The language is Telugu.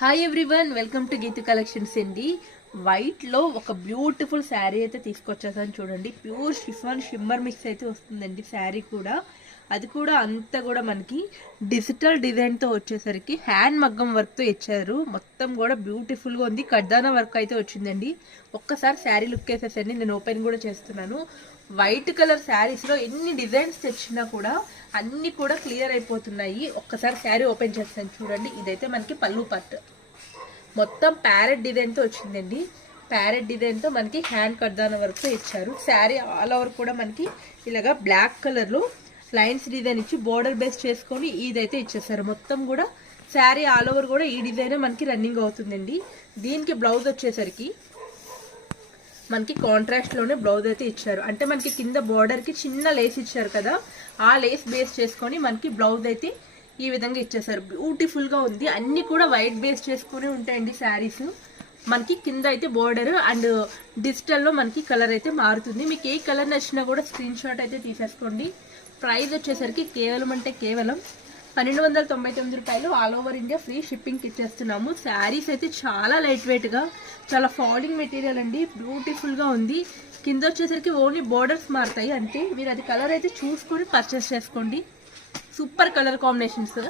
Hi everyone, welcome to Geethu collections అండి. వైట్లో ఒక బ్యూటిఫుల్ శారీ అయితే తీసుకొచ్చేసాను చూడండి. ప్యూర్ షిఫాన్ షిమ్మర్ మిక్స్ అయితే వస్తుందండి శారీ కూడా. అది కూడా అంతా కూడా మనకి డిజిటల్ డిజైన్తో వచ్చేసరికి హ్యాండ్ మగ్గం వర్క్తో ఇచ్చారు. మొత్తం కూడా బ్యూటిఫుల్గా ఉంది. కడ్దానా వర్క్ అయితే వచ్చిందండి. ఒక్కసారి శారీ లుక్ వేసేసండి, నేను ఓపెన్ కూడా చేస్తున్నాను. వైట్ కలర్ శారీస్లో ఎన్ని డిజైన్స్ తెచ్చినా కూడా అన్నీ కూడా క్లియర్ అయిపోతున్నాయి. ఒక్కసారి శారీ ఓపెన్ చేస్తాను చూడండి. ఇదైతే మనకి పళ్ళు పట్టు మొత్తం ప్యారెట్ డిజైన్తో వచ్చిందండి. ప్యారెట్ డిజైన్తో మనకి హ్యాండ్ కర్దాన వరకు ఇచ్చారు. శారీ ఆల్ ఓవర్ కూడా మనకి ఇలాగా బ్లాక్ కలర్లో లైన్స్ డిజైన్ ఇచ్చి బోర్డర్ బేస్ చేసుకొని ఇదైతే ఇచ్చేసారు. మొత్తం కూడా శారీ ఆల్ ఓవర్ కూడా ఈ డిజైన్ మనకి రన్నింగ్ అవుతుందండి. దీనికి బ్లౌజ్ వచ్చేసరికి మనకి కాంట్రాస్ట్లోనే బ్లౌజ్ అయితే ఇచ్చారు. అంటే మనకి కింద బోర్డర్కి చిన్న లేస్ ఇచ్చారు కదా, ఆ లేస్ బేస్ చేసుకొని మనకి బ్లౌజ్ అయితే ఈ విధంగా ఇచ్చేసారు. బ్యూటిఫుల్గా ఉంది. అన్నీ కూడా వైట్ బేస్ చేసుకుని ఉంటాయండి శారీస్. మనకి కింద అయితే బోర్డర్ అండ్ డిజిటల్లో మనకి కలర్ అయితే మారుతుంది. మీకు ఏ కలర్ నచ్చినా కూడా స్క్రీన్ షాట్ అయితే తీసేసుకోండి. ప్రైస్ వచ్చేసరికి కేవలం 1299 రూపాయలు. ఆల్ ఓవర్ ఇండియా ఫ్రీ షిప్పింగ్కి ఇచ్చేస్తున్నాము. శారీస్ అయితే చాలా లైట్ వెయిట్గా, చాలా ఫాలింగ్ మెటీరియల్ అండి. బ్యూటిఫుల్గా ఉంది. కింద వచ్చేసరికి ఓన్లీ బోర్డర్స్ మారుతాయి అంతే. మీరు అది కలర్ అయితే చూసుకొని పర్చేస్ చేసుకోండి. Super colour combinations.